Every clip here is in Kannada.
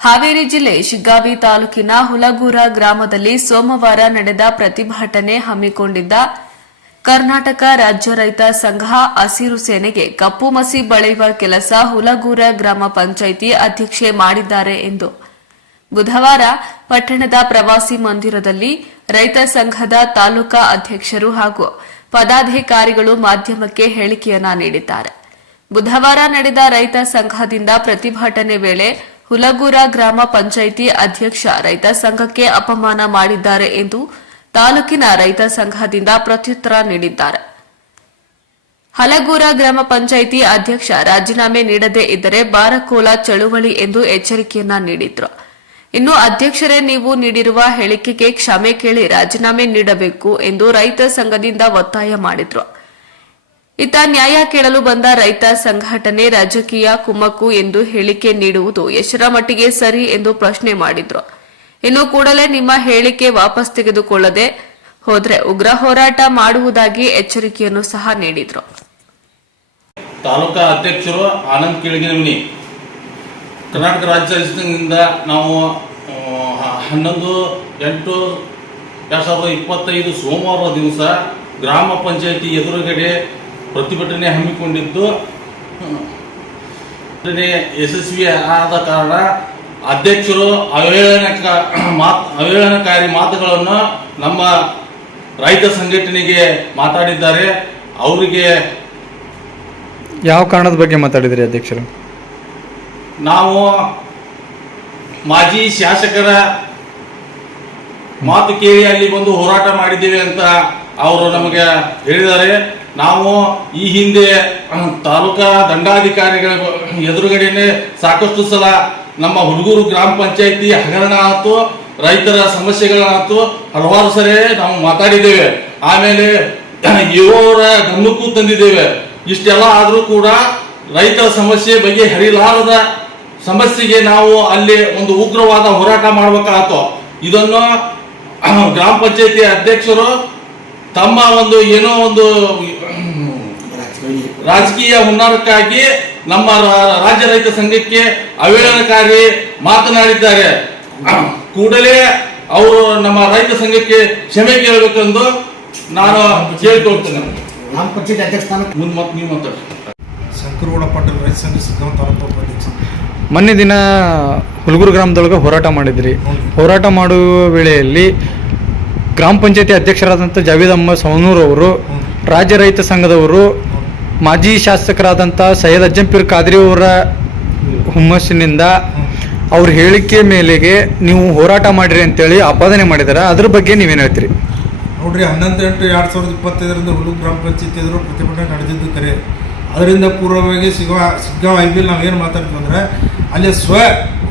ಹಾವೇರಿ ಜಿಲ್ಲೆ ಶಿಗ್ಗಾವಿ ತಾಲೂಕಿನ ಹುಲಗೂರ ಗ್ರಾಮದಲ್ಲಿ ಸೋಮವಾರ ನಡೆದ ಪ್ರತಿಭಟನೆ ಹಮ್ಮಿಕೊಂಡಿದ್ದ ಕರ್ನಾಟಕ ರಾಜ್ಯ ರೈತ ಸಂಘ ಹಸಿರು ಸೇನೆಗೆ ಕಪ್ಪು ಮಸಿ ಬಳಿಯುವ ಕೆಲಸ ಹುಲಗೂರ ಗ್ರಾಮ ಪಂಚಾಯಿತಿ ಅಧ್ಯಕ್ಷೆ ಮಾಡಿದ್ದಾರೆ ಎಂದು ಬುಧವಾರ ಪಟ್ಟಣದ ಪ್ರವಾಸಿ ಮಂದಿರದಲ್ಲಿ ರೈತ ಸಂಘದ ತಾಲೂಕಾ ಅಧ್ಯಕ್ಷರು ಹಾಗೂ ಪದಾಧಿಕಾರಿಗಳು ಮಾಧ್ಯಮಕ್ಕೆ ಹೇಳಿಕೆಯನ್ನ ನೀಡಿದ್ದಾರೆ. ಬುಧವಾರ ನಡೆದ ರೈತ ಸಂಘದಿಂದ ಪ್ರತಿಭಟನೆ ವೇಳೆ ಹುಲಗೂರ ಗ್ರಾಮ ಪಂಚಾಯಿತಿ ಅಧ್ಯಕ್ಷ ರೈತ ಸಂಘಕ್ಕೆ ಅಪಮಾನ ಮಾಡಿದ್ದಾರೆ ಎಂದು ತಾಲೂಕಿನ ರೈತ ಸಂಘದಿಂದ ಪ್ರತ್ಯುತ್ತರ ನೀಡಿದ್ದಾರೆ. ಹಲಗೂರ ಗ್ರಾಮ ಪಂಚಾಯಿತಿ ಅಧ್ಯಕ್ಷ ರಾಜೀನಾಮೆ ನೀಡದೇ ಇದ್ದರೆ ಬಾರಕೋಲ ಚಳುವಳಿ ಎಂದು ಎಚ್ಚರಿಕೆಯನ್ನ ನೀಡಿದ್ರು. ಇನ್ನು ಅಧ್ಯಕ್ಷರೇ ನೀವು ನೀಡಿರುವ ಹೇಳಿಕೆಗೆ ಕ್ಷಮೆ ಕೇಳಿ ರಾಜೀನಾಮೆ ನೀಡಬೇಕು ಎಂದು ರೈತ ಸಂಘದಿಂದ ಒತ್ತಾಯ ಮಾಡಿದ್ರು. ಇತ್ತ ನ್ಯಾಯ ಕೇಳಲು ಬಂದ ರೈತ ಸಂಘಟನೆ ರಾಜಕೀಯ ಕುಮ್ಮಕ್ಕು ಎಂದು ಹೇಳಿಕೆ ನೀಡುವುದು ಎಷ್ಟರ ಮಟ್ಟಿಗೆ ಸರಿ ಎಂದು ಪ್ರಶ್ನೆ ಮಾಡಿದ್ರು. ಇನ್ನು ಕೂಡಲೇ ನಿಮ್ಮ ಹೇಳಿಕೆ ವಾಪಸ್ ತೆಗೆದುಕೊಳ್ಳದೆ ಹೋದ್ರೆ ಉಗ್ರ ಹೋರಾಟ ಮಾಡುವುದಾಗಿ ಎಚ್ಚರಿಕೆಯನ್ನು ಸಹ ನೀಡಿದ್ರು. ತಾಲೂಕಾ ಅಧ್ಯಕ್ಷರು ಆನಂದ್ ಕಿಳಗಿನಮನಿ ಕರ್ನಾಟಕ ರಾಜ್ಯದಿಂದ ನಾವು 11/8/2025 ಸೋಮವಾರ ದಿವಸ ಗ್ರಾಮ ಪಂಚಾಯಿತಿ ಎದುರುಗಡೆ ಪ್ರತಿಭಟನೆ ಹಮ್ಮಿಕೊಂಡಿದ್ದು ಯಶಸ್ವಿ ಆದ ಕಾರಣ ಅಧ್ಯಕ್ಷರು ಅವಹೇಳನಕಾರಿ ಮಾತುಗಳನ್ನು ನಮ್ಮ ರೈತ ಸಂಘಟನೆಗೆ ಮಾತಾಡಿದ್ದಾರೆ. ಅವರಿಗೆ ಯಾವ ಕಾರಣದ ಬಗ್ಗೆ ಮಾತಾಡಿದ್ರಿ ಅಧ್ಯಕ್ಷರು? ನಾವು ಮಾಜಿ ಶಾಸಕರ ಮಾತು ಕೇಳಿ ಅಲ್ಲಿ ಬಂದು ಹೋರಾಟ ಮಾಡಿದ್ದೇವೆ ಅಂತ ಅವರು ನಮಗೆ ಹೇಳಿದ್ದಾರೆ. ನಾವು ಈ ಹಿಂದೆ ತಾಲೂಕಾ ದಂಡಾಧಿಕಾರಿಗಳ ಎದುರುಗಡೆನೆ ಸಾಕಷ್ಟು ಸಲ ನಮ್ಮ ಹುಡುಗೂರು ಗ್ರಾಮ ಪಂಚಾಯಿತಿ ಹಗರಣ ಆಯ್ತು, ರೈತರ ಸಮಸ್ಯೆಗಳಾಯ್ತು, ಹಲವಾರು ಸರಿ ನಾವು ಮಾತಾಡಿದ್ದೇವೆ. ಆಮೇಲೆ ಇವರ ಗಮನಕ್ಕೂ ತಂದಿದ್ದೇವೆ. ಇಷ್ಟೆಲ್ಲ ಆದರೂ ಕೂಡ ರೈತರ ಸಮಸ್ಯೆ ಬಗ್ಗೆ ಹರಿಲಾರದ ಸಮಸ್ಯೆಗೆ ನಾವು ಅಲ್ಲಿ ಒಂದು ಉಗ್ರವಾದ ಹೋರಾಟ ಮಾಡಬೇಕಾಯ್ತು. ಇದನ್ನು ಗ್ರಾಮ ಪಂಚಾಯಿತಿ ಅಧ್ಯಕ್ಷರು ತಮ್ಮ ಏನೋ ಒಂದು ರಾಜಕೀಯ ಹುನ್ನಾರಕ್ಕಾಗಿ ನಮ್ಮ ರಾಜ್ಯ ರೈತ ಸಂಘಕ್ಕೆ ಅವಹೇಳನಕಾರಿ ಮಾತನಾಡಿದ್ದಾರೆ. ಕೂಡಲೇ ಅವರು ನಮ್ಮ ರೈತ ಸಂಘಕ್ಕೆ ಕ್ಷಮೆ ಕೇಳಬೇಕೆಂದು ನಾನು ಕೇಳಿಕೊಳ್ತೇನೆ. ಗ್ರಾಮ ಪಂಚಾಯತ್ ಅಧ್ಯಕ್ಷ ನೀವು ಮಾತಾಡಿ. ಶಂಕರಗೌಡ ಪಾಟೀಲ್ ರೈತ ಸಂಘ ಸಿದ್ಧಾಂತ ತಾಲೂಕು ಅಧ್ಯಕ್ಷ. ಮೊನ್ನೆ ದಿನ ಹುಲಗೂರು ಗ್ರಾಮದೊಳಗೆ ಹೋರಾಟ ಮಾಡಿದ್ರಿ. ಹೋರಾಟ ಮಾಡುವ ವೇಳೆಯಲ್ಲಿ ಗ್ರಾಮ ಪಂಚಾಯತಿ ಅಧ್ಯಕ್ಷರಾದಂಥ ಜಾವೇದ್ ಅಹ್ಮದ್ ಸವನೂರ್ ಅವರು, ರಾಜ್ಯ ರೈತ ಸಂಘದವರು, ಮಾಜಿ ಶಾಸಕರಾದಂಥ ಸೈಯದ್ ಅಜ್ಜಂಪೀರ್ ಖಾದ್ರಿ ಅವರ ಹುಮ್ಮಸ್ಸಿನಿಂದ ಅವ್ರ ಹೇಳಿಕೆ ಮೇಲೆಗೆ ನೀವು ಹೋರಾಟ ಮಾಡಿರಿ ಅಂತೇಳಿ ಆಪಾದನೆ ಮಾಡಿದ್ದಾರೆ. ಅದ್ರ ಬಗ್ಗೆ ನೀವೇನು ಹೇಳ್ತೀರಿ? ನೋಡ್ರಿ, 11/8/2025 ಹುಲಗೂರು ಗ್ರಾಮ ಪಂಚಾಯತಿ ಎದುರು ಪ್ರತಿಭಟನೆ ನಡೆದಿದ್ದು ಕರೆ. ಅದರಿಂದ ಪೂರ್ವವಾಗಿ ಶಿಗ್ಗಾಂವ್ ಐಬಿಲ್ ನಾವೇನು ಮಾತಾಡ್ತೀವಿ ಅಂದ್ರೆ, ಅಲ್ಲಿ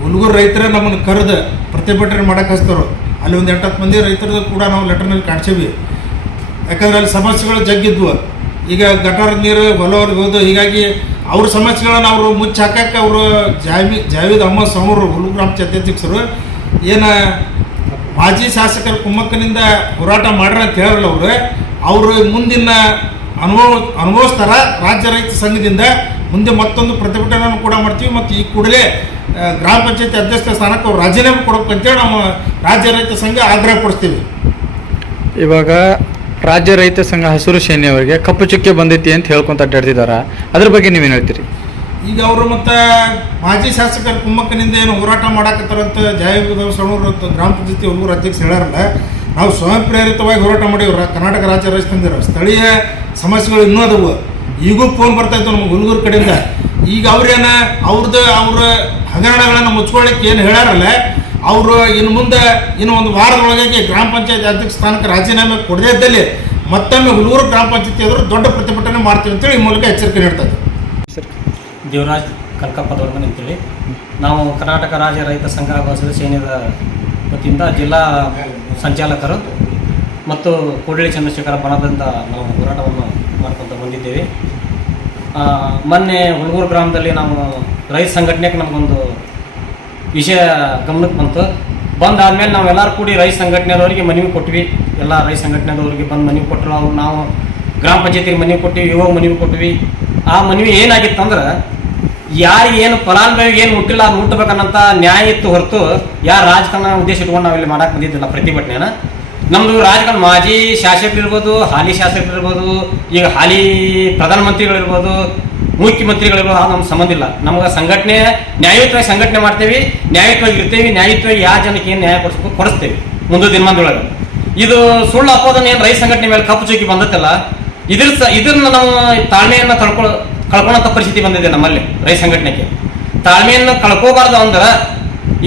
ಹುಲಗೂರು ರೈತರೇ ನಮ್ಮನ್ನು ಕರೆದು ಪ್ರತಿಭಟನೆ ಮಾಡಕ್ಕೆ ಹಚ್ತಾರೆ. ಅಲ್ಲಿ ಒಂದು 8-10 ಮಂದಿ ರೈತರದ್ದು ಕೂಡ ನಾವು ಲೆಟರ್ನಲ್ಲಿ ಕಾಣಿಸೀವಿ. ಯಾಕಂದ್ರೆ ಅಲ್ಲಿ ಸಮಸ್ಯೆಗಳು ಜಗ್ಗಿದ್ವು. ಈಗ ಗಟಾರದ ನೀರು ಹೊಲವರೆಗೆ ಹೋದು, ಹೀಗಾಗಿ ಅವ್ರ ಸಮಸ್ಯೆಗಳನ್ನು ಅವರು ಮುಚ್ಚಿ ಹಾಕಕ್ಕೆ ಅವರು ಜಾವೇದ್ ಅಹ್ಮದ್ ಸವನೂರ್ ಹುಲಗೂರು ಗ್ರಾಮ ಪಂಚಾಯತ್ ಅಧ್ಯಕ್ಷರು ಏನು ಮಾಜಿ ಶಾಸಕರ ಕುಮ್ಮಕ್ಕನಿಂದ ಹೋರಾಟ ಮಾಡ್ರ ಅಂತ ಹೇಳಲ್ಲ. ಅವರು ಮುಂದಿನ ಅನುಭವಿಸ್ತಾರ. ರಾಜ್ಯ ರೈತ ಸಂಘದಿಂದ ಮುಂದೆ ಮತ್ತೊಂದು ಪ್ರತಿಭಟನೆಯನ್ನು ಕೂಡ ಮಾಡ್ತೀವಿ. ಮತ್ತು ಈ ಕೂಡಲೇ ಗ್ರಾಮ ಪಂಚಾಯತಿ ಅಧ್ಯಕ್ಷ ಸ್ಥಾನಕ್ಕೆ ಅವ್ರು ರಾಜೀನಾಮೆ ಕೊಡಬೇಕಂತೇಳಿ ನಾವು ರಾಜ್ಯ ರೈತ ಸಂಘ ಆಗ್ರಹ ಪಡಿಸ್ತೀವಿ. ಇವಾಗ ರಾಜ್ಯ ರೈತ ಸಂಘ ಹಸಿರು ಸೇನೆಯವರಿಗೆ ಕಪ್ಪು ಚುಕ್ಕೆ ಬಂದೈತಿ ಅಂತ ಹೇಳ್ಕೊಂತ ಅಡ್ಡಾಡ್ತಿದಾರ. ಅದ್ರ ಬಗ್ಗೆ ನೀವೇನು ಹೇಳ್ತೀರಿ? ಈಗ ಅವರು ಮತ್ತು ಮಾಜಿ ಶಾಸಕರ ಕುಮ್ಮಕ್ಕನಿಂದ ಏನು ಹೋರಾಟ ಮಾಡಾಕತ್ತಾರಂತ ಜಾವೇದ್ ಸವನೂರ್ ಗ್ರಾಮ ಪಂಚಾಯತಿ ಹುಲಗೂರು ಅಧ್ಯಕ್ಷ ಹೇಳಾರಲ್ಲ, ನಾವು ಸ್ವಯಂ ಪ್ರೇರಿತವಾಗಿ ಹೋರಾಟ ಮಾಡಿವ್ರ ಕರ್ನಾಟಕ ರಾಜ್ಯ ರೈತ ಸಂಘ ಸ್ಥಳೀಯ ಸಮಸ್ಯೆಗಳು ಇನ್ನೂ ಅದವು. ಈಗೂ ಫೋನ್ ಬರ್ತಾಯಿತ್ತು ನಮ್ಗೆ ಹುಲಗೂರು ಕಡೆಯಿಂದ. ಈಗ ಅವ್ರ ಹಗರಣಗಳನ್ನು ಮುಚ್ಕೊಳ್ಳಿಕ್ಕೆ ಏನು ಹೇಳಾರಲ್ಲ, ಅವರು ಇನ್ನು ಮುಂದೆ ಒಂದು ವಾರದೊಳಗಾಗಿ ಗ್ರಾಮ ಪಂಚಾಯತ್ ಅಧ್ಯಕ್ಷ ಸ್ಥಾನಕ್ಕೆ ರಾಜೀನಾಮೆ ಕೊಡದೇ ಇದ್ದಲ್ಲಿ ಮತ್ತೊಮ್ಮೆ ಹುಲಗೂರು ಗ್ರಾಮ ಪಂಚಾಯತಿ ಎದುರು ದೊಡ್ಡ ಪ್ರತಿಭಟನೆ ಮಾಡ್ತೀವಿ ಅಂತೇಳಿ ಈ ಮೂಲಕ ಎಚ್ಚರಿಕೆ ನೀಡ್ತಾರೆ. ದೇವರಾಜ್ ಕಲ್ಕಪ್ಪದವ್ರನ್ನ ಅಂತೇಳಿ ನಾವು ಕರ್ನಾಟಕ ರಾಜ್ಯ ರೈತ ಸಂಘ ಹಸಿರು ಸೇನೆಯ ವತಿಯಿಂದ ಜಿಲ್ಲಾ ಸಂಚಾಲಕರು ಮತ್ತು ಕೂಡಳಿ ಚಂದ್ರಶೇಖರ ಬಣದಿಂದ ನಾವು ಹೋರಾಟವನ್ನು ಮಾಡ್ಕೊತ ಬಂದಿದ್ದೇವೆ. ಮೊನ್ನೆ ಹುಲಗೂರು ಗ್ರಾಮದಲ್ಲಿ ನಾವು ರೈತ ಸಂಘಟನೆಗೆ ನಮಗೊಂದು ವಿಷಯ ಗಮನಕ್ಕೆ ಬಂದಾದ್ಮೇಲೆ ನಾವೆಲ್ಲರೂ ಕೂಡಿ ರೈತ ಸಂಘಟನೆದವರಿಗೆ ಮನವಿ ಕೊಟ್ವಿ. ಎಲ್ಲ ರೈತ ಸಂಘಟನೆದವರಿಗೆ ಬಂದು ಮನವಿ ಕೊಟ್ಟರು. ಅವ್ರು ನಾವು ಗ್ರಾಮ ಪಂಚಾಯತಿಗೆ ಮನವಿ ಕೊಟ್ಟಿವಿ, ಯುವ ಮನವಿ ಕೊಟ್ವಿ. ಆ ಮನವಿ ಏನಾಗಿತ್ತಂದ್ರೆ ಯಾರಿಗೆ ಏನು ಫಲಾನುಭವಿಗೆ ಏನು ಮುಟ್ಟಿಲ್ಲ ಅದು ಮುಟ್ಟಬೇಕನ್ನಂತ ನ್ಯಾಯ ಇತ್ತು ಹೊರತು ಯಾರು ರಾಜಕಾರಣ ಉದ್ದೇಶ ಇಟ್ಕೊಂಡು ನಾವಿಲ್ಲಿ ಮಾಡಕ್ಕೆ ಬಂದಿದ್ದಿಲ್ಲ ಪ್ರತಿಭಟನೆನ. ನಮ್ಮದು ರಾಜಕಾರಣ ಮಾಜಿ ಶಾಸಕರಿರ್ಬೋದು, ಹಾಲಿ ಶಾಸಕರಿರ್ಬೋದು, ಈಗ ಹಾಲಿ ಪ್ರಧಾನಮಂತ್ರಿಗಳಿರ್ಬೋದು, ಮುಖ್ಯಮಂತ್ರಿಗಳಿರ್ಬೋದು, ಅದು ನಮ್ಗೆ ಸಂಬಂಧ ಇಲ್ಲ. ನಮ್ಗೆ ಸಂಘಟನೆ ನ್ಯಾಯಯುತವಾಗಿ ಸಂಘಟನೆ ಮಾಡ್ತೇವೆ, ನ್ಯಾಯಯುತವಾಗಿ ಇರ್ತೇವೆ, ನ್ಯಾಯಯುತವಾಗಿ ಯಾವ ಜನಕ್ಕೆ ಏನು ನ್ಯಾಯ ಕೊಡಿಸ್ತೇವೆ ಮುಂದೆ ದಿನಮಾನದೊಳಗೆ. ಇದು ಸುಳ್ಳು ಅಪೋದನ ಏನು ರೈತ ಸಂಘಟನೆ ಮೇಲೆ ಕಪ್ಪು ಚುಕ್ಕಿ ಬಂದತ್ತಲ್ಲ, ಇದನ್ನ ನಾವು ತಾಳ್ಮೆಯನ್ನು ಕಳ್ಕೊಳ್ಳೋಂಥ ಪರಿಸ್ಥಿತಿ ಬಂದಿದೆ ನಮ್ಮಲ್ಲಿ ರೈತ ಸಂಘಟನೆಗೆ. ತಾಳ್ಮೆಯನ್ನು ಕಳ್ಕೋಬಾರ್ದು ಅಂದ್ರೆ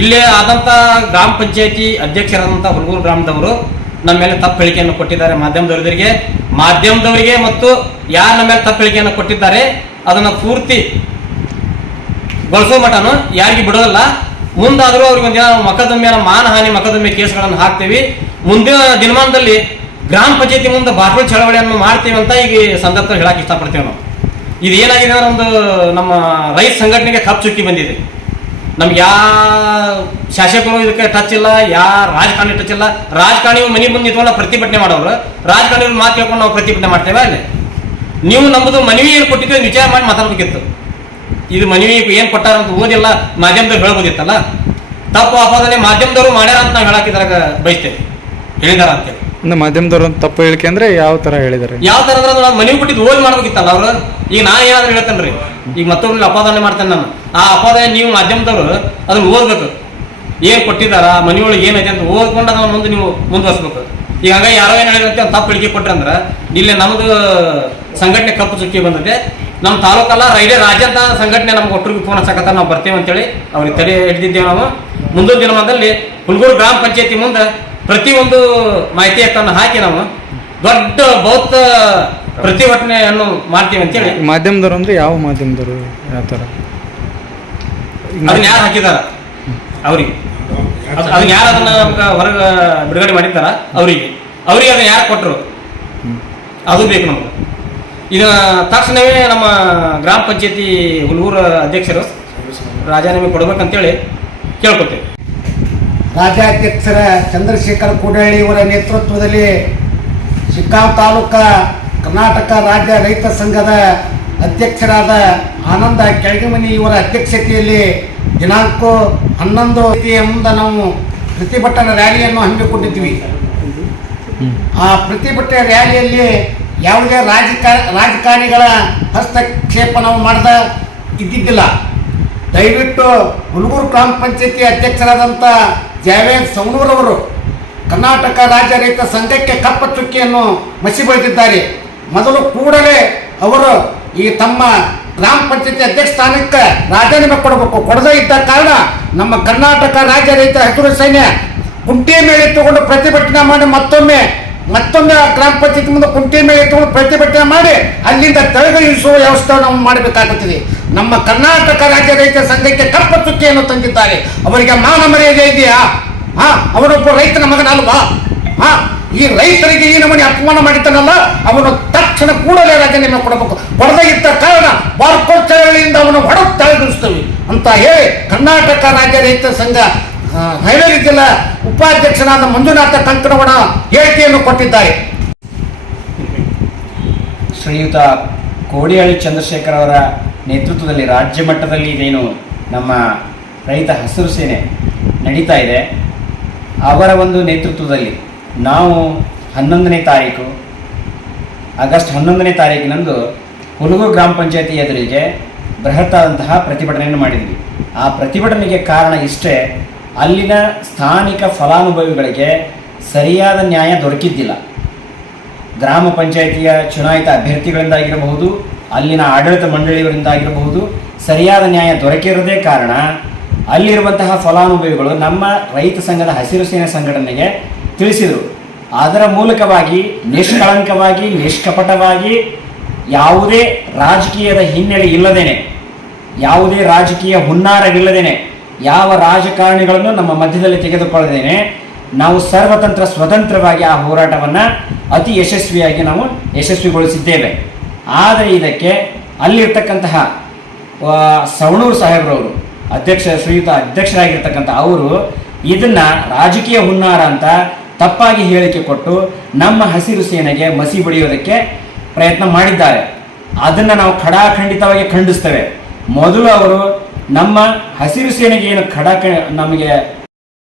ಇಲ್ಲೇ ಆದಂಥ ಗ್ರಾಮ ಪಂಚಾಯತಿ ಅಧ್ಯಕ್ಷರಾದಂಥ ಹುಲ್ಗೂರು ಗ್ರಾಮದವರು ನಮ್ಮ ಮೇಲೆ ತಪ್ಪು ಹೇಳಿಕೆಯನ್ನು ಕೊಟ್ಟಿದ್ದಾರೆ ಮಾಧ್ಯಮದವರಿಗೆ ಮತ್ತು ಯಾರು ನಮ್ಮ ಮೇಲೆ ತಪ್ಪು ಹೇಳಿಕೆಯನ್ನು ಕೊಟ್ಟಿದ್ದಾರೆ ಅದನ್ನು ಪೂರ್ತಿ ಗೊಳಿಸೋ ಮಟನು ಯಾರಿಗೆ ಬಿಡೋದಲ್ಲ. ಮುಂದಾದರೂ ಅವ್ರಿಗೆ ಒಂದಿನ ಮೊಕದ್ದಮೆ ಮಾನಹಾನಿ ಮೊಕದ್ದಮೆ ಕೇಸ್ಗಳನ್ನು ಹಾಕ್ತೀವಿ. ಮುಂದಿನ ದಿನಮಾನದಲ್ಲಿ ಗ್ರಾಮ ಪಂಚಾಯತಿ ಮುಂದೆ ಬಾರ್ಕೋಲ್ ಚಳವಳಿಯನ್ನು ಮಾಡ್ತೀವಿ ಅಂತ ಈಗ ಸಂದರ್ಭದಲ್ಲಿ ಹೇಳಕ್ಕೆ ಇಷ್ಟಪಡ್ತೇವೆ ನಾವು. ಇದು ಏನಾಗಿದೆ ಅಂದ್ರೆ ಒಂದು ನಮ್ಮ ರೈತ ಸಂಘಟನೆಗೆ ಕಪ್ಪು ಚುಕ್ಕಿ ಬಂದಿದೆ. ನಮ್ಗೆ ಯಾವ ಶಾಸಕರು ಇದಕ್ಕೆ ಟಚ್ ಇಲ್ಲ, ಯಾವ ರಾಜಕಾರಣಿ ಟಚ್ ಇಲ್ಲ. ರಾಜಕಾರಣಿಗಳು ಮನೆ ಮುಂದೆ ನಿಂತ್ಕೊಂಡು ಪ್ರತಿಭಟನೆ ಮಾಡೋರು, ರಾಜಕಾರಣಿಗಳು ಮಾತು ಕೇಳ್ಕೊಂಡು ನಾವು ಪ್ರತಿಭಟನೆ ಮಾಡ್ತೇವೆ. ಅಲ್ಲಿ ನೀವು ನಮ್ಮದು ಮನವಿ ಏನು ಕೊಟ್ಟಿದ್ದೀವಿ ವಿಚಾರ ಮಾಡಿ ಮಾತಾಡ್ಬೇಕಿತ್ತು. ಇದು ಮನವಿ ಏನು ಕೊಟ್ಟಾರ ಅಂತ ಓದಿಲ್ಲ ಮಾಧ್ಯಮದವ್ರು ಹೇಳ್ಬೋದಿತ್ತಲ್ಲ. ತಪ್ಪು ಆಪಾದನೆ ಮಾಧ್ಯಮದವರು ಮಾಡ್ಯಾರ ಅಂತ ನಾವು ಹೇಳಕ್ಕಿದ್ರಾಗ ಬಯಸ್ತೇವೆ, ಹೇಳಿದಾರ ಅಂತೇಳಿ. ಅಂದ್ರೆ ಮಾಧ್ಯಮದವ್ರು ತಪ್ಪು ಹೇಳಿಕೆ ಅಂದ್ರೆ ಯಾವ ತರ ಹೇಳಿದಾರೆ? ಯಾವ ತರ ಅಂದ್ರೆ ನಾವು ಮನವಿ ಕೊಟ್ಟಿದ್ದು ಓದಿ ಮಾಡ್ಬೇಕಿತ್ತಲ್ಲ ಅವ್ರು. ಈಗ ನಾ ಏನಾದ್ರು ಹೇಳ್ತೇನ್ರಿ, ಈಗ ಮತ್ತೊಬ್ಬರು ಅಪಾದನೆ ಮಾಡ್ತೇನೆ ನಾನು. ಆ ಅಪಾದನೆ ನೀವು ಮಾಧ್ಯಮದವರು ಅದನ್ನ ಓದ್ಬೇಕು, ಏನ್ ಕೊಟ್ಟಿದಾರ ಮನಿ ಒಳಗೆ ಏನೈತೆ ಅಂತ ಓದ್ಕೊಂಡು ಅದನ್ನ ಮುಂದೆ ನೀವು ಮುಂದುವರ್ಸ್ಬೇಕು. ಈಗ ಹಂಗ ಯಾರೋ ಏನ್ ಹೇಳಿದಂತೆ ಒಂದು ತಪ್ಪು ಹೇಳಿಕೆ ಕೊಟ್ರೆ ಅಂದ್ರೆ ಇಲ್ಲಿ ನಮ್ದು ಸಂಘಟನೆ ಕಪ್ಪು ಚುಕ್ಕಿ ಬಂದಿದೆ. ನಮ್ಮ ತಾಲೂಕಲ್ಲ ಇಡೀ ರಾಜ್ಯದ ಸಂಘಟನೆ ನಮ್ಗೆ ಒಟ್ಟರಿಗೆ ಫೋನ್ ಹಚ್ಚಕತ್ತ ನಾವು ಬರ್ತೇವೆ ಅಂತೇಳಿ ಅವ್ರಿಗೆ ತಡೆ ಹಿಡಿದಿದ್ದೇವೆ ನಾವು. ಮುಂದಿನ ದಿನಮಾನದಲ್ಲಿ ಹುಲ್ಗೂರು ಗ್ರಾಮ ಪಂಚಾಯತಿ ಮುಂದೆ ಪ್ರತಿಯೊಂದು ಮಾಹಿತಿಯನ್ನು ಹಾಕಿ ನಾವು ದೊಡ್ಡ ಬೌದ್ಧ ಪ್ರತಿಭಟನೆಯನ್ನು ಮಾಡ್ತೀವಿ ಅಂತೇಳಿ. ಮಾಧ್ಯಮದವ್ರು ಅಂದ್ರೆ ಯಾವ ಮಾಧ್ಯಮದವರು, ಯಾವ ತರ ಅದನ್ನ ಯಾರು ಹಾಕಿದಾರ ಅವ್ರಿಗೆ, ಅದನ್ನ ಯಾರು ಅದನ್ನ ಹೊರಗೆ ಬಿಡುಗಡೆ ಮಾಡಿದ್ದಾರ ಅವ್ರಿಗೆ ಅದನ್ನ ಯಾರು ಕೊಟ್ಟರು ಅದು ಬೇಕು ನಮ್ಗೆ. ಈಗ ತಕ್ಷಣವೇ ನಮ್ಮ ಗ್ರಾಮ ಪಂಚಾಯತಿ ಹುಲ್ಗೂರು ಅಧ್ಯಕ್ಷರು ರಾಜೀನಾಮೆ ಕೊಡ್ಬೇಕಂತೇಳಿ ಕೇಳ್ಕೊತೇವೆ. ರಾಜ್ಯಾಧ್ಯಕ್ಷರ ಚಂದ್ರಶೇಖರ್ ಕೂಡಳ್ಳಿ ಇವರ ನೇತೃತ್ವದಲ್ಲಿ ಶಿಗ್ಗಾಂವ್ ತಾಲೂಕಾ ಕರ್ನಾಟಕ ರಾಜ್ಯ ರೈತ ಸಂಘದ ಅಧ್ಯಕ್ಷರಾದ ಆನಂದ ಕೆಳಗಿಮನಿ ಇವರ ಅಧ್ಯಕ್ಷತೆಯಲ್ಲಿ ದಿನಾಂಕ 11 ಮುಂದೆ ನಾವು ಪ್ರತಿಭಟನಾ ರ್ಯಾಲಿಯನ್ನು ಹಮ್ಮಿಕೊಂಡಿದ್ವಿ. ಆ ಪ್ರತಿಭಟನಾ ರ್ಯಾಲಿಯಲ್ಲಿ ಯಾವುದೇ ರಾಜಕಾರಣಿಗಳ ಹಸ್ತಕ್ಷೇಪ ನಾವು ಮಾಡದ ಇದ್ದಿದ್ದಿಲ್ಲ. ದಯವಿಟ್ಟು ಹುಲ್ಗೂರು ಗ್ರಾಮ ಪಂಚಾಯತಿ ಅಧ್ಯಕ್ಷರಾದಂಥ ಜಾವೇದ್ ಸವಣೂರವರು ಕರ್ನಾಟಕ ರಾಜ್ಯ ರೈತ ಸಂಘಕ್ಕೆ ಕಪ್ಪು ಚುಕ್ಕಿಯನ್ನು ಮಸಿ ಬಳಿದಿದ್ದಾರೆ. ಮೊದಲು ಕೂಡಲೇ ಅವರು ಈ ತಮ್ಮ ಗ್ರಾಮ ಪಂಚಾಯತಿ ಅಧ್ಯಕ್ಷ ಸ್ಥಾನಕ್ಕೆ ರಾಜೀನಾಮೆ ಕೊಡಬೇಕು. ಕೊಡದೇ ಇದ್ದ ಕಾರಣ ನಮ್ಮ ಕರ್ನಾಟಕ ರಾಜ್ಯ ರೈತ ಹಸಿರು ಸೇನೆ ಕುಂಟಿ ಮೇಲೆ ಇಟ್ಟುಕೊಂಡು ಪ್ರತಿಭಟನೆ ಮಾಡಿ ಮತ್ತೊಮ್ಮೆ ಗ್ರಾಮ ಪಂಚಾಯತಿ ಮುಂದೆ ಕುಂಟಿ ಮೇಲೆ ಇಟ್ಟುಕೊಂಡು ಪ್ರತಿಭಟನೆ ಮಾಡಿ ಅಲ್ಲಿಂದ ತೆಳಗಿಳಿಸುವ ವ್ಯವಸ್ಥೆ ನಾವು ಮಾಡಬೇಕಾಗುತ್ತದೆ. ನಮ್ಮ ಕರ್ನಾಟಕ ರಾಜ್ಯ ರೈತ ಸಂಘಕ್ಕೆ ಕಪ್ಪು ಚುಕ್ಕಿಯನ್ನು ತಂದಿದ್ದಾರೆ. ಅವರಿಗೆ ಮಾನ ಮರ್ಯಾದೆ ಇದೆಯಾ? ಅವನೊಬ್ಬ ರೈತನ ಮಗನಲ್ವಾ? ಈ ರೈತರಿಗೆ ಈ ನಮೂನೆ ಅಪಮಾನ ಮಾಡಿದ್ದಾನಲ್ಲ, ಅವನು ತಕ್ಷಣ ಕೂಡಲೇ ರಾಜೀನಾಮೆ ಕೊಡಬೇಕು. ಕೊಡದೇ ಇದ್ದ ಕಾರಣ ಬಾರ್ಕೋಲ್ ಚಳವಳಿಯಿಂದ ಅವನು ಹೊಡೆದು ತೆಳಗಿಳಿಸ್ತೇವೆ ಅಂತ ಹೇಳಿ ಕರ್ನಾಟಕ ರಾಜ್ಯ ರೈತ ಸಂಘ ಹಾವೇರಿ ಜಿಲ್ಲಾ ಉಪಾಧ್ಯಕ್ಷರಾದ ಮಂಜುನಾಥ ಕಂಕಣವಣ ಹೇಳಿಕೆಯನ್ನು ಕೊಟ್ಟಿದ್ದಾರೆ. ಶ್ರೀಯುತ ಕೋಡಿಹಳ್ಳಿ ಚಂದ್ರಶೇಖರ್ ಅವರ ನೇತೃತ್ವದಲ್ಲಿ ರಾಜ್ಯ ಮಟ್ಟದಲ್ಲಿ ಇದೇನು ನಮ್ಮ ರೈತ ಹಸಿರು ಸೇನೆ ನಡೀತಾ ಇದೆ, ಅವರ ಒಂದು ನೇತೃತ್ವದಲ್ಲಿ ನಾವು 11ನೇ ತಾರೀಕು ಆಗಸ್ಟ್ 11ನೇ ತಾರೀಕಿನಂದು ಹುಲ್ಗೂರು ಗ್ರಾಮ ಪಂಚಾಯತಿ ಎದುರಿಗೆ ಬೃಹತ್ತಾದಂತಹ ಪ್ರತಿಭಟನೆಯನ್ನು ಮಾಡಿದ್ವಿ. ಆ ಪ್ರತಿಭಟನೆಗೆ ಕಾರಣ ಇಷ್ಟೇ, ಅಲ್ಲಿನ ಸ್ಥಾನಿಕ ಫಲಾನುಭವಿಗಳಿಗೆ ಸರಿಯಾದ ನ್ಯಾಯ ದೊರಕಿದ್ದಿಲ್ಲ. ಗ್ರಾಮ ಪಂಚಾಯಿತಿಯ ಚುನಾಯಿತ ಅಭ್ಯರ್ಥಿಗಳಿಂದಾಗಿರಬಹುದು, ಅಲ್ಲಿನ ಆಡಳಿತ ಮಂಡಳಿಯವರಿಂದಾಗಿರಬಹುದು, ಸರಿಯಾದ ನ್ಯಾಯ ದೊರಕಿರದೇ ಕಾರಣ ಅಲ್ಲಿರುವಂತಹ ಫಲಾನುಭವಿಗಳು ನಮ್ಮ ರೈತ ಸಂಘದ ಹಸಿರು ಸೇನೆ ಸಂಘಟನೆಗೆ ತಿಳಿಸಿದರು. ಅದರ ಮೂಲಕವಾಗಿ ನಿಷ್ಕಳಂಕವಾಗಿ ನಿಷ್ಕಪಟವಾಗಿ ಯಾವುದೇ ರಾಜಕೀಯದ ಹಿನ್ನೆಲೆ ಇಲ್ಲದೇನೆ, ಯಾವುದೇ ರಾಜಕೀಯ ಹುನ್ನಾರವಿಲ್ಲದೇನೆ, ಯಾವ ರಾಜಕಾರಣಿಗಳನ್ನು ನಮ್ಮ ಮಧ್ಯದಲ್ಲಿ ತೆಗೆದುಕೊಳ್ಳದೇನೆ ನಾವು ಸರ್ವತಂತ್ರ ಸ್ವತಂತ್ರವಾಗಿ ಆ ಹೋರಾಟವನ್ನು ಅತಿ ಯಶಸ್ವಿಯಾಗಿ ನಾವು ಯಶಸ್ವಿಗೊಳಿಸಿದ್ದೇವೆ. ಆದರೆ ಇದಕ್ಕೆ ಅಲ್ಲಿರ್ತಕ್ಕಂತಹ ಸವಣೂರು ಸಾಹೇಬ್ರವರು ಶ್ರೀಯುತ ಅಧ್ಯಕ್ಷರಾಗಿರ್ತಕ್ಕಂಥ ಅವರು ಇದನ್ನು ರಾಜಕೀಯ ಹುನ್ನಾರ ಅಂತ ತಪ್ಪಾಗಿ ಹೇಳಿಕೆ ಕೊಟ್ಟು ನಮ್ಮ ಹಸಿರು ಸೇನೆಗೆ ಮಸಿ ಬಡಿಯೋದಕ್ಕೆ ಪ್ರಯತ್ನ ಮಾಡಿದ್ದಾರೆ. ಅದನ್ನು ನಾವು ಖಡಾಖಂಡಿತವಾಗಿ ಖಂಡಿಸ್ತೇವೆ. ಮೊದಲು ಅವರು ನಮ್ಮ ಹಸಿರು ಸೇನೆಗೆ ಏನು ಖಡಕ್ ನಮಗೆ